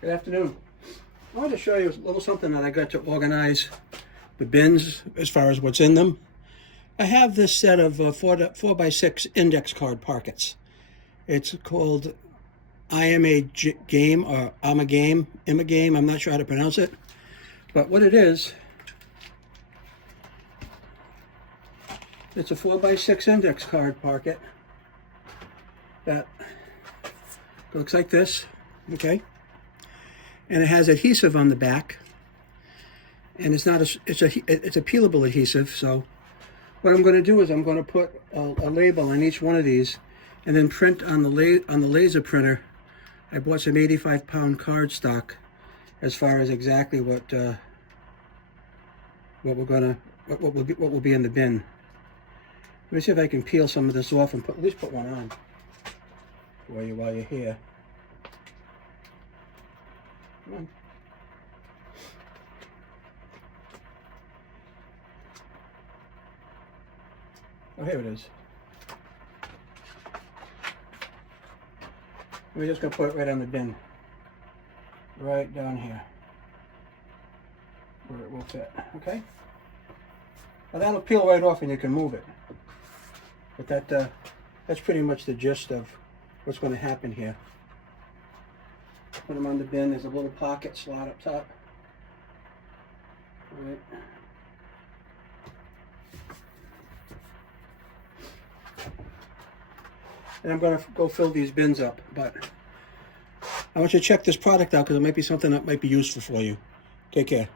Good afternoon. I wanted to show you a little something that I got to organize the bins as far as what's in them. I have this set of 4x6 index card pockets. It's called I am a game, or I'm a game, I'm not sure how to pronounce it. But what it is, it's a 4x6 index card pocket that looks like this, okay? And it has adhesive on the back, and it's a peelable adhesive. So what I'm going to do is I'm going to put a label on each one of these, and then print on the laser printer. I bought some 85-pound cardstock as far as exactly what will be in the bin. Let me see if I can peel some of this off and at least put one on for you while you're here. Come on. Oh, here it is. We're just going to put it right on the bin. Right down here. Where it will fit. Okay? Now that'll peel right off and you can move it. But that's pretty much the gist of what's going to happen here. Put them on the bin. There's a little pocket slot up top. All right. And I'm going to go fill these bins up, but I want you to check this product out because it might be something that might be useful for you. Take care.